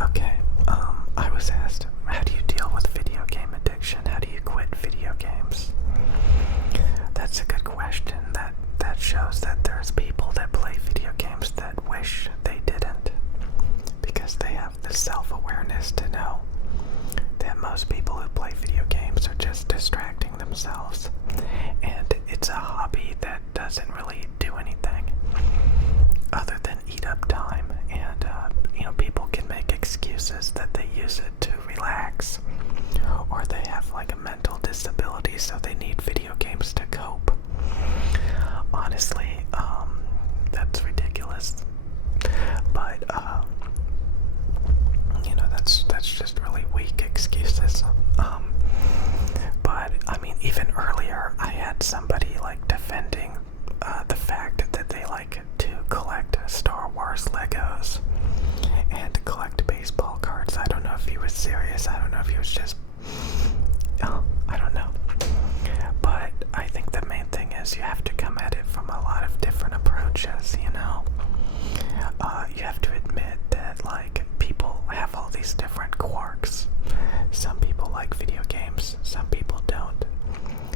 Okay, I was asked, how do you deal with video game addiction? How do you quit video games? That's a good question. That shows that there's people that play video games that wish they didn't, because they have the self-awareness to know that most people who play video games are just distracting themselves, and it's a hobby that doesn't really do anything other than eat up time. And people can make excuses that they use it to relax, or they have like a mental disability, so they need video games to cope. Honestly, that's ridiculous. But that's just really weak excuses. But I mean, even earlier, I had somebody like defending the fact that they like to collect Star Wars Legos and collect baseball cards. I don't know if he was serious. I don't know if he was just, I don't know. But I think the main thing is you have to come at it from a lot of different approaches, You have to admit that, like, people have all these different quirks. Some people like video games, some people don't.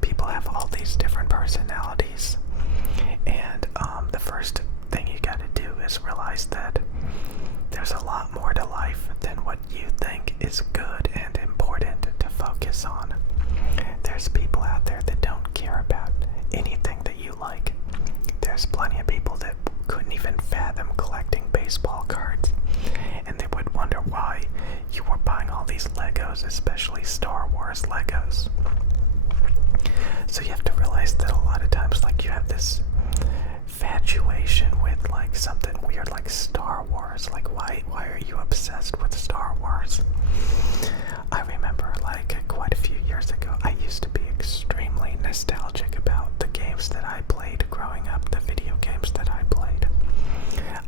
People have all these different personalities. And the first thing you gotta do is realize that there's a lot more to life than what you think is good and important to focus on. There's people out there that don't care about anything that you like. There's plenty of people that couldn't even fathom collecting baseball cards, and they would wonder why you were buying all these Legos, especially Star Wars Legos. So you have to realize that a lot of times, like, you have this infatuation with like something weird like Star Wars. Like, why are you obsessed with Star Wars? I remember, like, quite a few years ago, I used to be extremely nostalgic about the games that I played growing up, the video games that I played.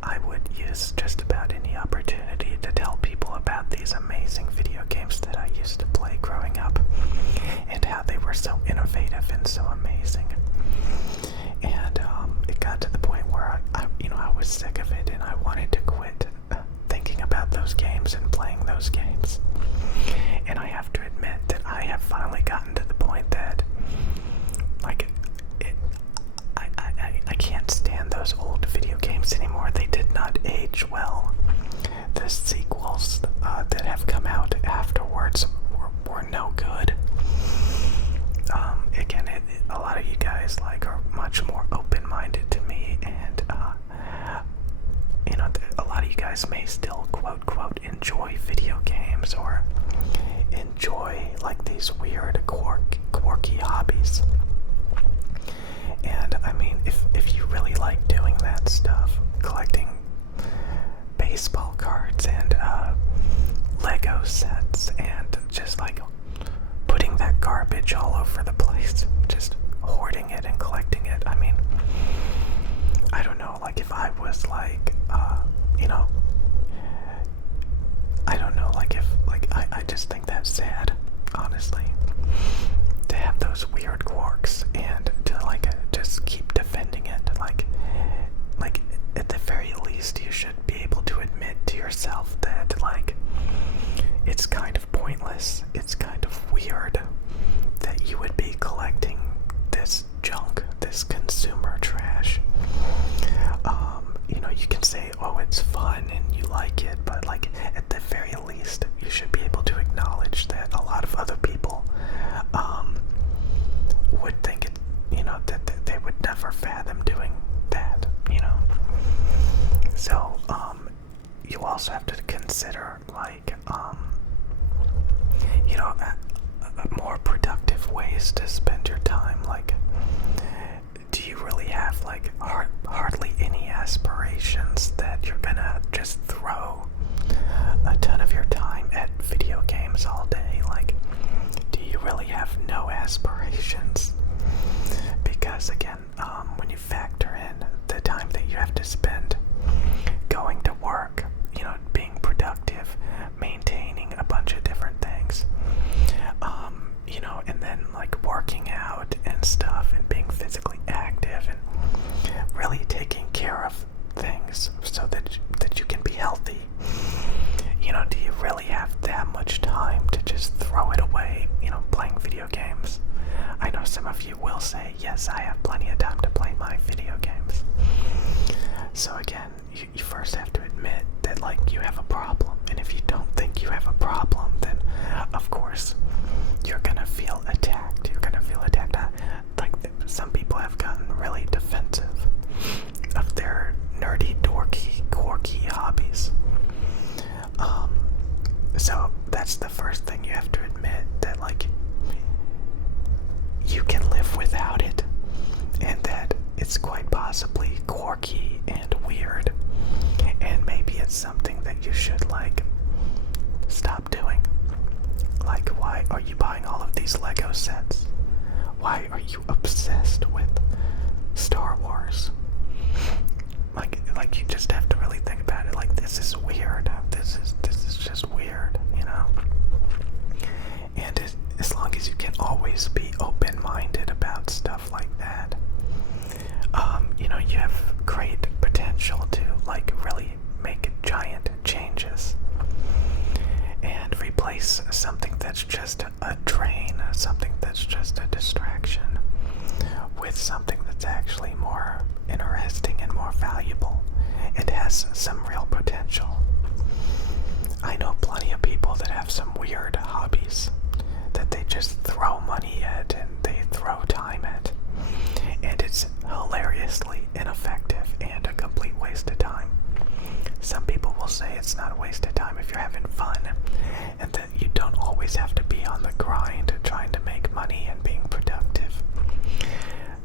I would use just about any opportunity to tell people about these amazing video games that I used to play growing up, and how they were so innovative and so amazing. And it got to the point where I was sick of it, and I wanted to quit thinking about those games and playing those games. And I have to admit that I have finally gotten to the point that, like, I can't stand those old video games anymore. They did not age well. The sequels that have come out afterwards were no good. Again, a lot of you guys are much more open-minded to me, and a lot of you guys may still quote enjoy video games or enjoy like these weird quirky hobbies. And I mean, if you really like doing that stuff, collecting baseball cards and Lego sets, and just like putting that garbage all over the place, just hoarding it and collecting it. I mean, I don't know, like, if I was like, I don't know, like, if, like, I just think that's sad, honestly, to have those weird quirks and to, like, just keep defending it. Like, at the very least, you should be able to admit to yourself that, like, it's kind of pointless, it's kind of weird that you would be collecting this junk, this consumer trash. You can say, oh, it's fun and you like it, but, like, at the very least, you should be able to acknowledge that a lot of other people would think it, that they would never fathom doing that, So, you also have to consider, like, more productive ways to spend your time. Like, do you really have, like, hardly any aspirations that you're gonna just throw a ton of your time at video games all day? Like, do you really have no aspirations? Because, again, when you factor in the time that you have to spend going to work, being productive, maintaining a bunch of different things, and then, like, working out and stuff, and being physically active, and really taking care of things so that you can be healthy have that much time to just throw it away, playing video games. I know some of you will say, yes, I have plenty of time to play my video games. So again, you first have to admit that, like, you have a problem. And if you don't think you have a problem, then of course you're gonna feel attacked. You're gonna feel attacked. Like, some people have gotten really defensive of their nerdy, dorky, quirky hobbies. So that's the first thing you have to admit, that, like, you can live without it, and that it's quite possibly quirky and weird, and maybe it's something that you should, like, stop doing. Like, why are you buying all of these Lego sets? Why are you obsessed with Star Wars? Like you just have to really think about it. Like, this is weird. This is just weird, And as long as you can always be open-minded about stuff like that, you have great potential to, like, really make giant changes and replace something that's just a drain, something that's just a distraction, with something that's actually more interesting and more valuable and has some real potential. I know plenty of people that have some weird hobbies that they just throw money at and they throw time at, and it's hilariously ineffective and a complete waste of time. Some people will say it's not a waste of time if you're having fun, and that you don't always have to be on the grind trying to make money and being productive.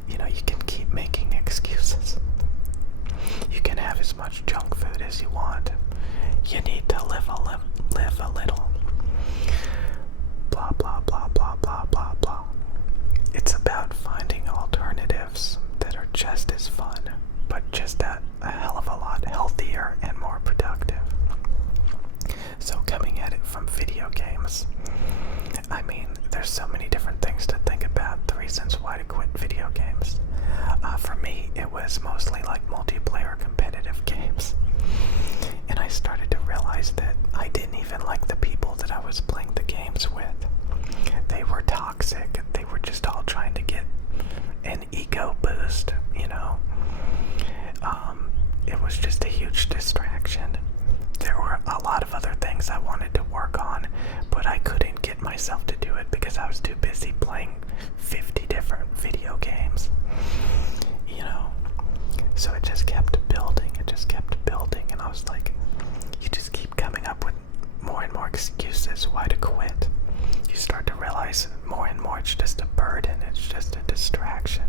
You can keep making excuses. You can have as much junk food as you want. You need to live a little. Blah, blah, blah, blah, blah, blah, blah. It's about finding alternatives that are just as fun, but just a hell of a lot healthier and more productive. So coming at it from video games, I mean, there's so many different things to think about, the reasons why to quit video games. For me, it was mostly like multiplayer competitive games. And I started to realize that I didn't even like the people that I was playing the games with. They were toxic. They were just all trying to get an ego boost, It was just a huge distraction. There were a lot of other things I wanted to work on, but I couldn't get myself to do it because I was too busy playing 50 different video games, So it just kept building, and I was like, you just keep coming up with more and more excuses why to quit. You start to realize more and more it's just a burden, it's just a distraction.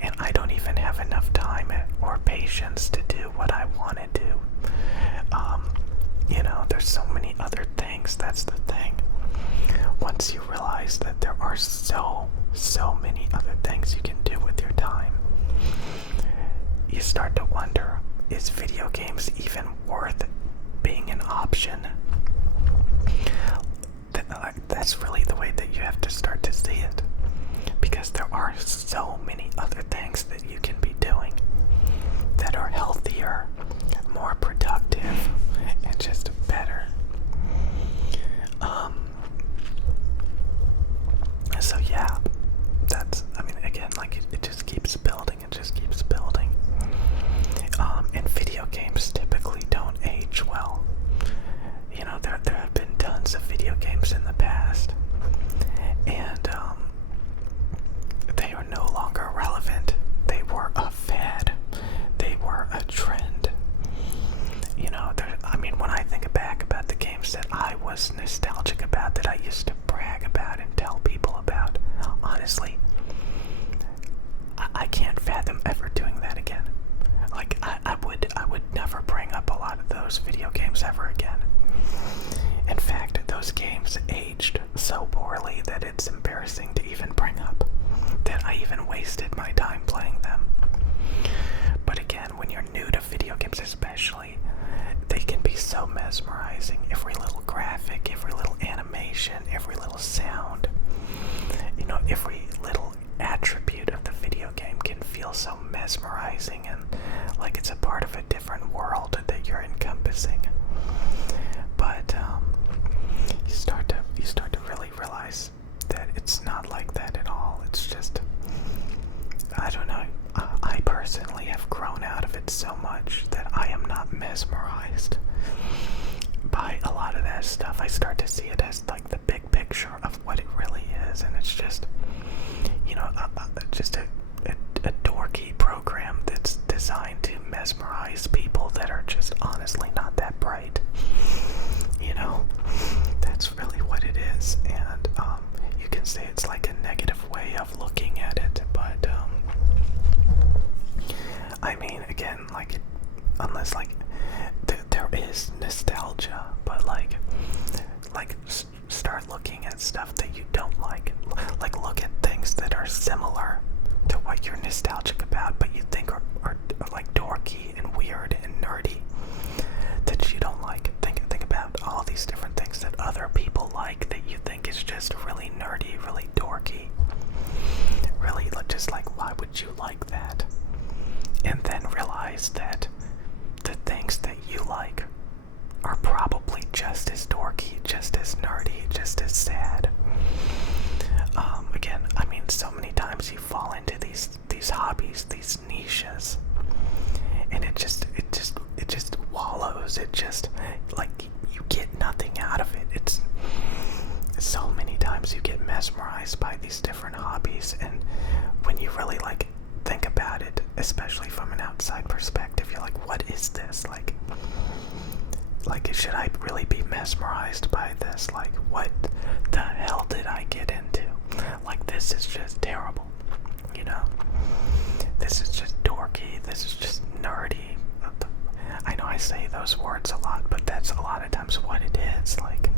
And I don't even have enough time or patience to do what I want to do. There's so many other things, that's the thing. Once you realize that there are so many other things you can do with your time, you start to wonder, is video games even worth being an option? That's really the way that you have to start to see it, because there are so many other things that you can be doing that are healthier, more productive, and just better. So yeah, again, like, it just keeps building, and video games typically don't age well. There have been tons of video games in the past, and they are no longer relevant. They were a fad. They were a trend. When I think back about the games that I was nostalgic about, that I used to brag about and tell people about, honestly, I can't fathom ever doing that again. Like, I would never bring up a lot of those video games ever again. In fact, those games aged so poorly that it's embarrassing to even bring up that I even wasted my time playing them. But again, when you're new to video games especially, they can be so mesmerizing. Every little graphic, every little animation, every little sound, every little attribute of the video game can feel so mesmerizing and like it's a part of a different world that you're encompassing. But mesmerized by a lot of that stuff. I start to see it as like the big picture of what it really is, and it's just, you know, just a dorky program that's designed to mesmerize people that are just honestly not that bright. You know, that's really what it is, and you can say it's like a negative way of looking at it, but I mean, again, like, unless like there is nostalgia, but like start looking at stuff that you don't like look at things that are similar to what you're nostalgic about, but you think are like dorky and weird and nerdy that you don't like. Think about all these different things that other people like that you think is just really nerdy, really dorky, really just like, why would you like that? And then realize that the things that you like are probably just as dorky, just as nerdy, just as sad. Again, I mean, so many times you fall into these hobbies, these niches, and it just wallows. It just, like, you get nothing out of it. It's so many times you get mesmerized by these different hobbies, and when you really like think about it, especially from an outside perspective, you're like, what is this? Like should I really be mesmerized by this? Like, what the hell did I get into? Like, this is just terrible, you know? This is just dorky, this is just nerdy. I know I say those words a lot, but that's a lot of times what it is. Like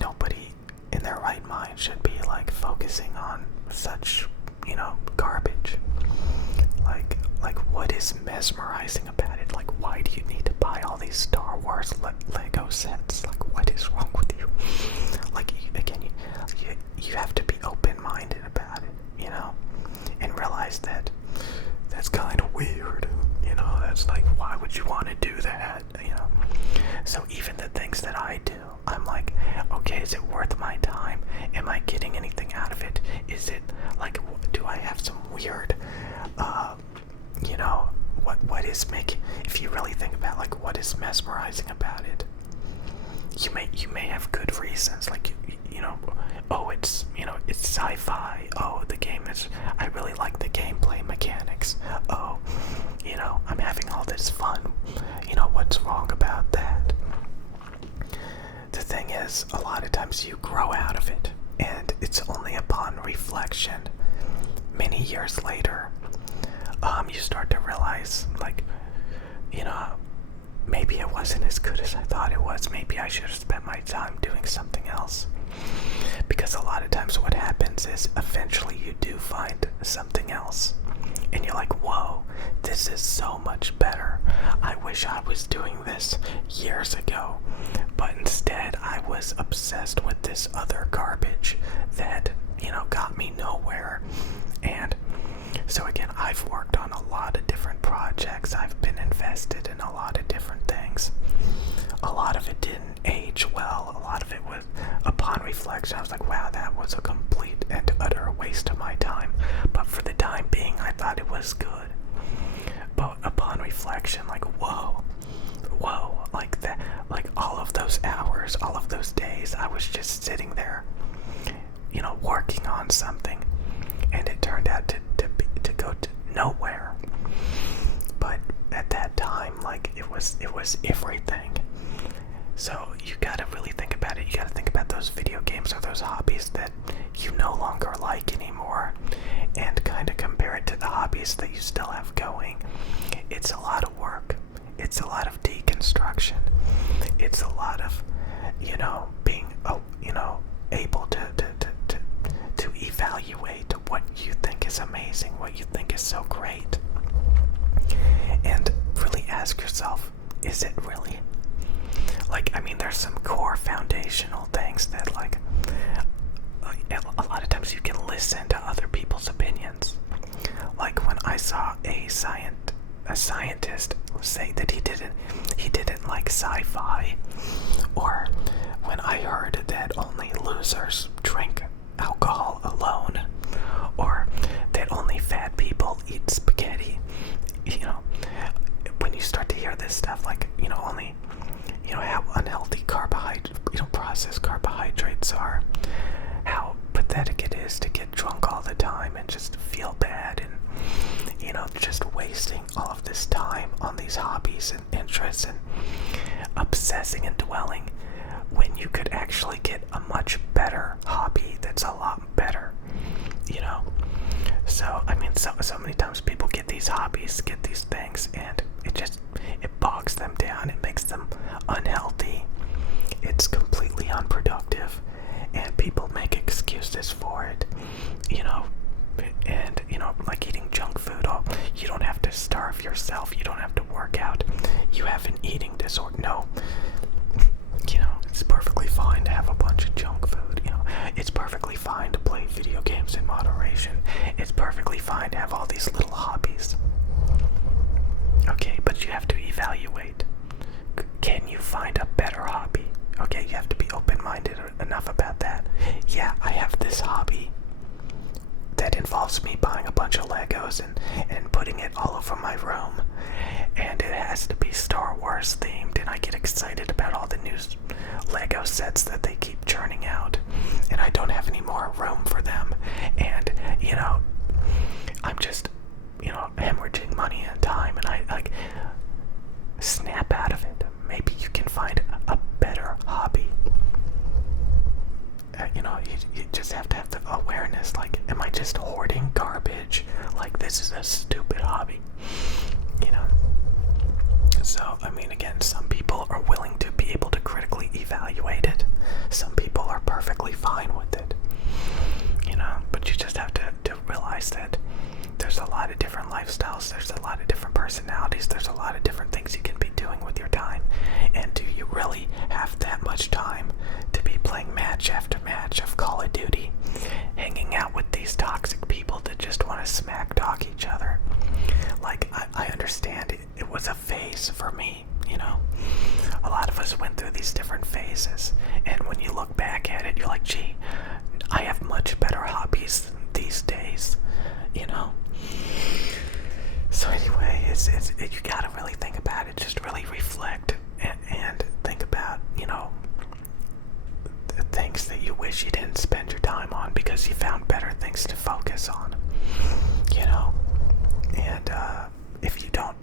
nobody in their right mind should be like focusing on such, you know, garbage. Like what is mesmerizing about it? Like, why do you need to buy all these Star Wars Lego sets? Like, what is wrong with you? Like, again, you have to be open-minded about it, you know, and realize that that's kind of weird, you know. That's like, why would you want to do that, you know? So even the things that I do, I'm like, okay, is it worth my time? Am I getting anything out of it? Is it like, do I have some weird, you know, what is making, if you really think about like what is mesmerizing about it, you may have good reasons, like, you know, oh, it's, you know, it's sci-fi, oh, the game is, I really like the gameplay mechanics, oh, you know, I'm having all this fun, you know, what's wrong about that? The thing is, a lot of times you grow out of it, and it's only upon reflection many years later, you start to realize, like, you know, maybe it wasn't as good as I thought it was. Maybe I should have spent my time doing something else. Because a lot of times what happens is eventually you do find something else. And you're like, whoa, this is so much better. I wish I was doing this years ago. But instead I was obsessed with this other garbage that, you know, got me nowhere. And so again, I've worked on a lot of different projects. I've been invested in a lot of different things. A lot of it didn't age well. A lot of it was, upon reflection, I was like, wow, that was a complete and utter waste of my time. But for the time being, I thought it was good. But upon reflection, like, whoa, like that, like all of those hours, all of those days, I was just sitting there, you know, working on something, and it turned out to go to nowhere. But at that time, like, it was everything. So you gotta really think about it. You gotta think about those video games or those hobbies that you no longer like anymore, and kind of compare it to the hobbies that you still have going. It's a lot of work. It's a lot of deconstruction. It's a lot of, you know, being, you know, able to evaluate what you think is amazing, what you think is so great, and really ask yourself, is it really? Like, I mean, there's some core foundational things that, like, a lot of times you can listen to other people's opinions. Like when I saw a scientist say that he didn't like sci-fi, or when I heard that only losers drink alcohol alone, or that only fat people eat spaghetti. You know, when you start to hear this stuff, like, only, how unhealthy processed carbohydrates are, how pathetic it is to get drunk all the time and just feel bad, and, just wasting all of this time on these hobbies and interests and obsessing and dwelling when you could actually get a much better hobby that's a lot better, So, I mean, so many times people get these hobbies, get these things, and it bogs them down, it makes them unhealthy, it's completely unproductive, and people make excuses for it, and, like eating junk food. Oh, you don't have to starve yourself, you don't have to work out, you have an eating disorder. No, it's perfectly fine to have a bunch of junk food, it's perfectly fine to play video games in moderation, it's perfectly fine to have all these little hobbies. Okay, but you have to evaluate. Can you find a better hobby? Okay, you have to be open-minded enough about that. Yeah, I have this hobby that involves me buying a bunch of Legos and putting it all over my room, and it has to be Star Wars themed, and I get excited about all the new Lego sets that they keep churning out, and I don't have any more room for them, and I'm just hemorrhaging money and time, and I like snap out of it. Maybe you can find a better hobby. You just have to have the awareness, like, am I just hoarding garbage? Like, this is a stupid hobby, So, I mean, again, some people are willing to be able to critically evaluate it. Some people are perfectly fine with it, but you just have to realize that there's a lot of different lifestyles, there's a lot of different personalities, there's a lot of different things you can be doing with your time, and do you really have that much time to be playing match after match of Call of Duty, hanging out with these toxic people that just want to smack talk each other? Like, I understand it was a phase for me, a lot of us went through these different phases, and when you look back at it, you're like, gee, I have much better hobbies these days, So anyway, you gotta really think about it. Just really reflect and think about, the things that you wish you didn't spend your time on because you found better things to focus on, And if you don't,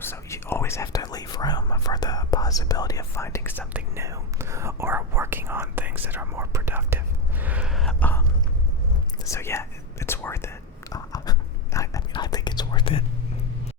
so you always have to leave room for the possibility of finding something new